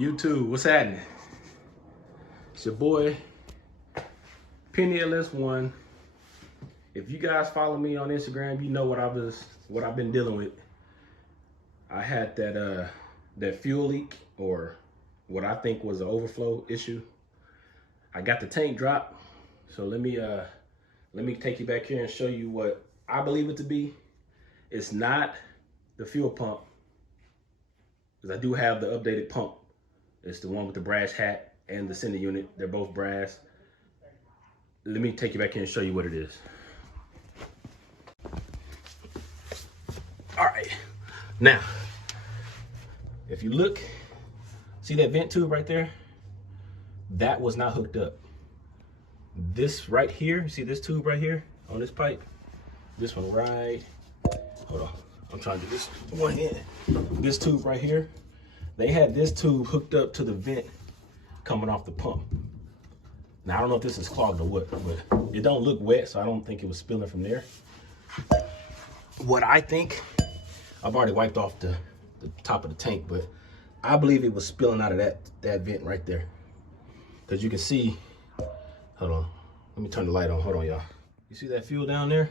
YouTube, what's happening? It's your boy, Penny LS1. If you guys follow me on Instagram, you know what I've been dealing with. I had that fuel leak, or what I think was an overflow issue. I got the tank dropped, so let me take you back here and show you what I believe it to be. It's not the fuel pump, because I do have the updated pump. It's the one with the brass hat and the sender unit. They're both brass. Let me take you back here and show you what it is. All right, now, if you look, see that vent tube right there? That was not hooked up. This right here, see this tube right here on this pipe? This one right, hold on. I'm trying to do this one hand. This tube right here, they had this tube hooked up to the vent coming off the pump. Now, I don't know if this is clogged or what, but it don't look wet, so I don't think it was spilling from there. What I think, I've already wiped off the top of the tank, but I believe it was spilling out of that vent right there. Because you can see, hold on, let me turn the light on, hold on, y'all. You see that fuel down there?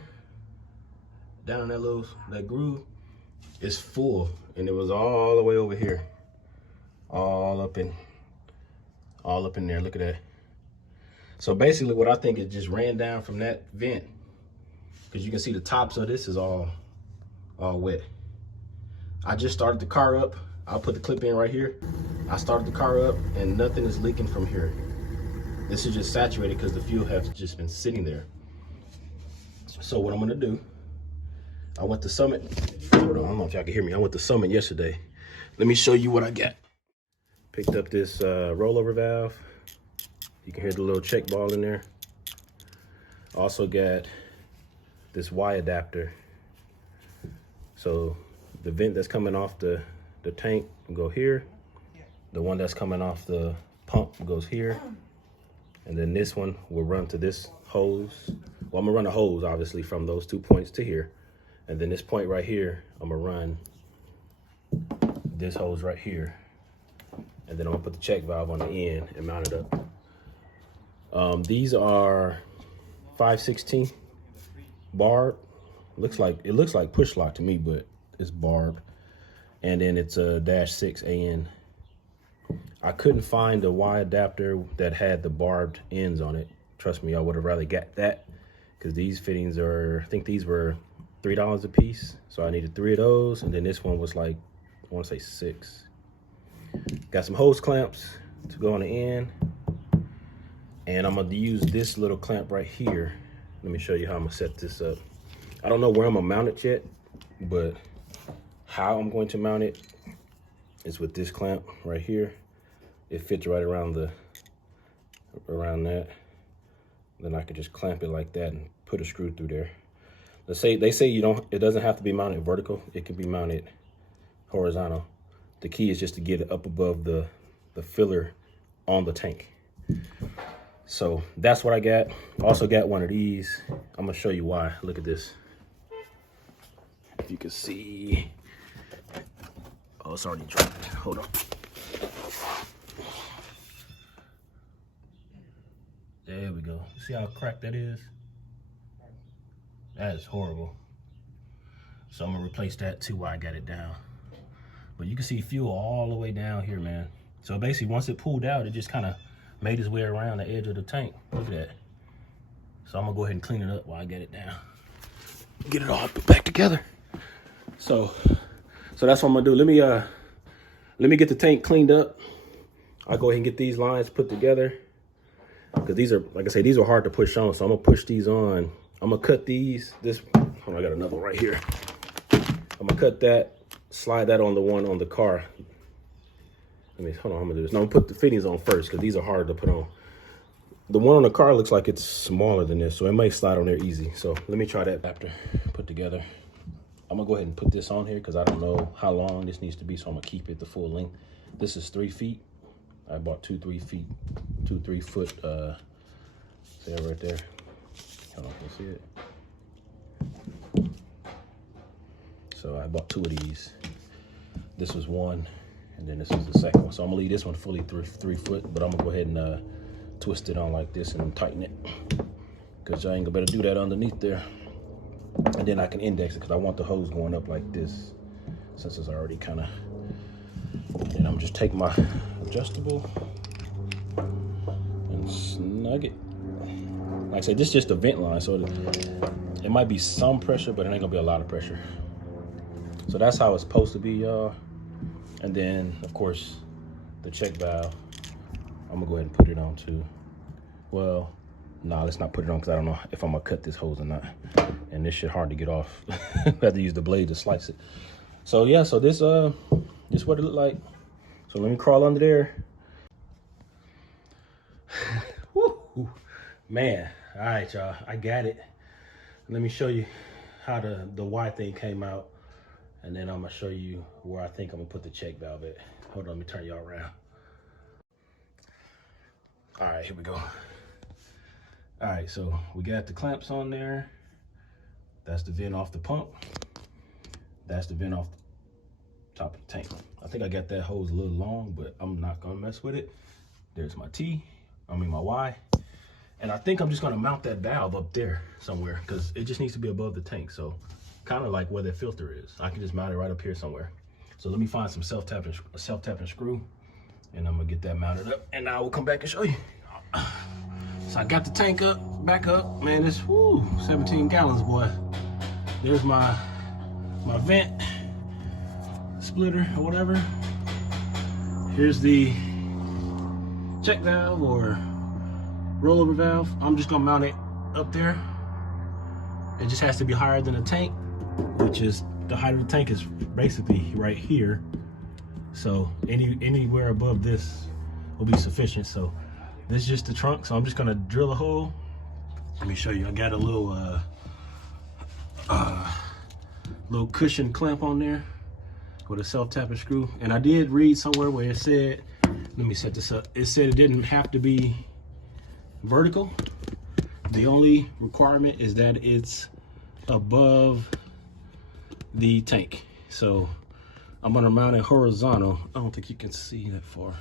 Down in that groove? It's full, and it was all the way over here. All up in there, look at that. So basically what I think is just ran down from that vent, because you can see the tops of this is all wet. I just started the car up. I'll put the clip in right here. I started the car up and nothing is leaking from here. This is just saturated because the fuel has just been sitting there. So what I'm gonna do, I went to Summit. Hold on, I don't know if y'all can hear me. I went to Summit yesterday. Let me show you what I got. Picked up this rollover valve. You can hear the little check ball in there. Also got this Y adapter. So the vent that's coming off the tank will go here. The one that's coming off the pump goes here. And then this one will run to this hose. Well, I'm gonna run a hose, obviously, from those 2 points to here. And then this point right here, I'm gonna run this hose right here. And then I'm gonna put the check valve on the end and mount it up. These are 5/16 barb. It looks like push lock to me, but it's barb. And then it's a -6 AN. I couldn't find a Y adapter that had the barbed ends on it. Trust me, I would have rather got that, because these fittings are, I think these were $3 a piece. So I needed 3 of those. And then this one was like, I wanna say 6. Got some hose clamps to go on the end. And I'm gonna use this little clamp right here. Let me show you how I'm gonna set this up. I don't know where I'm gonna mount it yet, but how I'm going to mount it is with this clamp right here. It fits right around that. Then I could just clamp it like that and put a screw through there. They say it doesn't have to be mounted vertical. It can be mounted horizontal. The key is just to get it up above the filler on the tank. So that's what I got. Also got one of these. I'm gonna show you why. Look at this. If you can see. Oh, it's already dropped. Hold on. There we go. See how cracked that is? That is horrible. So I'm gonna replace that too while I got it down. But you can see fuel all the way down here, man. So basically, once it pulled out, it just kind of made its way around the edge of the tank. Look at that. So I'm gonna go ahead and clean it up while I get it down. Get it all put back together. So that's what I'm gonna do. Let me get the tank cleaned up. I'll go ahead and get these lines put together, because these are, like I say, these are hard to push on. So I'm gonna push these on. I'm gonna cut these. Oh, I got another one right here. I'm gonna cut that, slide that on the one on the car. Hold on, I'm gonna do this. No, I'm gonna put the fittings on first, because these are hard to put on. The one on the car looks like it's smaller than this, so it may slide on there easy. So let me try that after put together. I'm gonna go ahead and put this on here, because I don't know how long this needs to be, so I'm gonna keep it the full length. This is 3 feet. I bought 2 3 foot, see that right there? Hold on, can you see it? So I bought 2 of these. This was one, And then this is the second one. So I'm gonna leave this one fully 3 foot, but I'm gonna go ahead and twist it on like this and tighten it, because I ain't gonna better do that underneath there. And then I can index it, because I want the hose going up like this, since it's already kind of. And I'm just take my adjustable and snug it. Like I said, this is just a vent line, so it might be some pressure, but it ain't gonna be a lot of pressure. So that's how it's supposed to be, y'all. And then, of course, the check valve, I'm gonna go ahead and put it on too. Well, nah, let's not put it on, because I don't know if I'm gonna cut this hose or not. And this shit hard to get off. I have to use the blade to slice it. So yeah, so this what it look like. So let me crawl under there. Woo, man, all right, y'all, I got it. Let me show you how the Y thing came out, and then I'm gonna show you where I think I'm gonna put the check valve at. Hold on, let me turn y'all around. All right, here we go. All right, so we got the clamps on there. That's the vent off the pump. That's the vent off the top of the tank. I think I got that hose a little long, but I'm not gonna mess with it. There's my my Y. And I think I'm just gonna mount that valve up there somewhere, because it just needs to be above the tank. So kind of like where the filter is. I can just mount it right up here somewhere. So let me find some self-tapping screw, and I'm gonna get that mounted up, and I will come back and show you. So I got the tank back up. Man, it's 17 gallons, boy. There's my vent splitter or whatever. Here's the check valve or rollover valve. I'm just gonna mount it up there. It just has to be higher than the tank, which is the height of the tank is basically right here. So anywhere above this will be sufficient. So this is just the trunk. So I'm just gonna drill a hole. Let me show you. I got a little little cushion clamp on there with a self-tapping screw. And I did read somewhere where it said, let me set this up. It said it didn't have to be vertical. The only requirement is that it's above the tank. So I'm gonna mount it horizontal. I don't think you can see that far.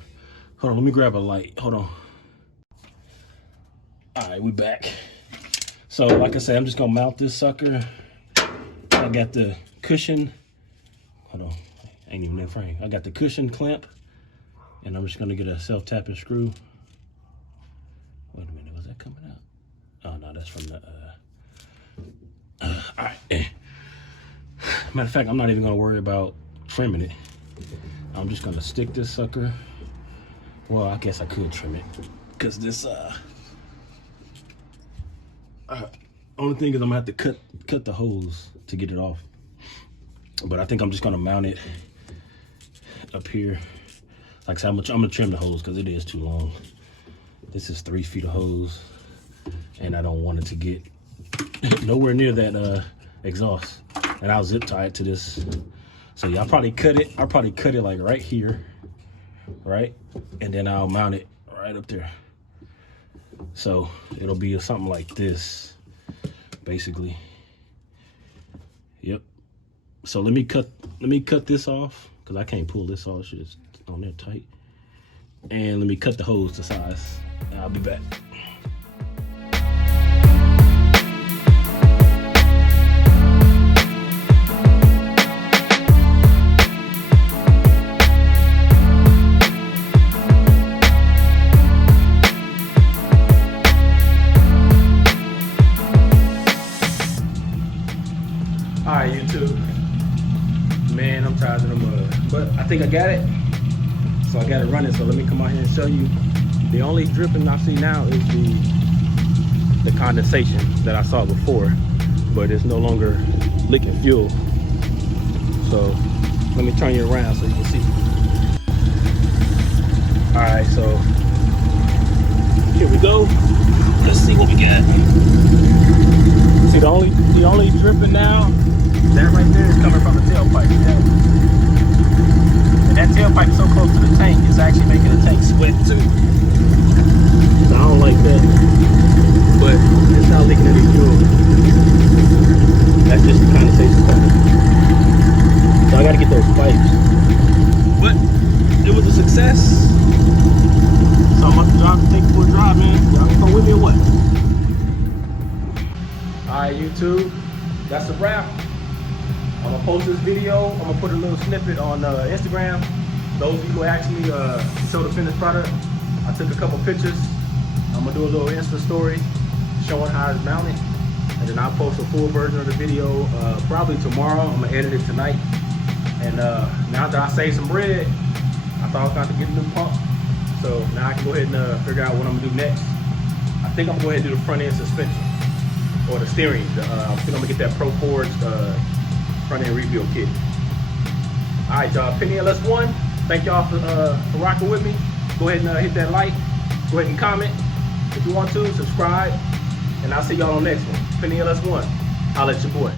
Hold on, let me grab a light. Hold on. All right, we back. So like I said, I'm just gonna mount this sucker. I got the cushion. Hold on, I ain't even in frame. I got the cushion clamp, and I'm just gonna get a self-tapping screw. Wait a minute, was that coming out? Oh no, that's from the. All right. Matter of fact, I'm not even gonna worry about trimming it. I'm just gonna stick this sucker. Well, I guess I could trim it, because this only thing is I'm gonna have to cut the hose to get it off. But I think I'm just gonna mount it up here. Like I said, I'm gonna trim the hose because it is too long. This is 3 feet of hose, and I don't want it to get nowhere near that exhaust. And I'll zip tie it to this. So yeah, I'll probably cut it like right here, right? And then I'll mount it right up there. So it'll be something like this, basically. Yep. So let me cut this off, because I can't pull this off. It's on there tight. And let me cut the hose to size, and I'll be back. All right, YouTube. Man, I'm tired of the mud, but I think I got it. So I got it running. So let me come out here and show you. The only dripping I see now is the condensation that I saw before, but it's no longer leaking fuel. So let me turn you around so you can see. All right, so here we go. Let's see what we got. See, the only dripping now, that right there is coming from the tailpipe. Yeah. And that tailpipe is so close to the tank, it's actually making the tank sweat too. So I don't like that. But it's not leaking any fuel. That's just the condensation coming. So I gotta get those pipes. But it was a success. So I'm about to take it for a drive, man. Y'all come with me or what? Alright, YouTube, that's a wrap. I'm gonna post this video. I'm gonna put a little snippet on Instagram. Those of you who asked me to show the finished product, I took a couple pictures. I'm gonna do a little Insta story showing how it's mounted, and then I'll post a full version of the video probably tomorrow. I'm gonna edit it tonight. And now that I saved some bread, I thought I was going to get a new pump. So now I can go ahead and figure out what I'm gonna do next. I think I'm gonna go ahead and do the front end suspension or the steering. I think I'm gonna get that Pro Forged front end rebuild kit. All right, y'all. Penny LS1. Thank y'all for rocking with me. Go ahead and hit that like. Go ahead and comment if you want to. Subscribe, and I'll see y'all on the next one. Penny LS1. I'll let your boy.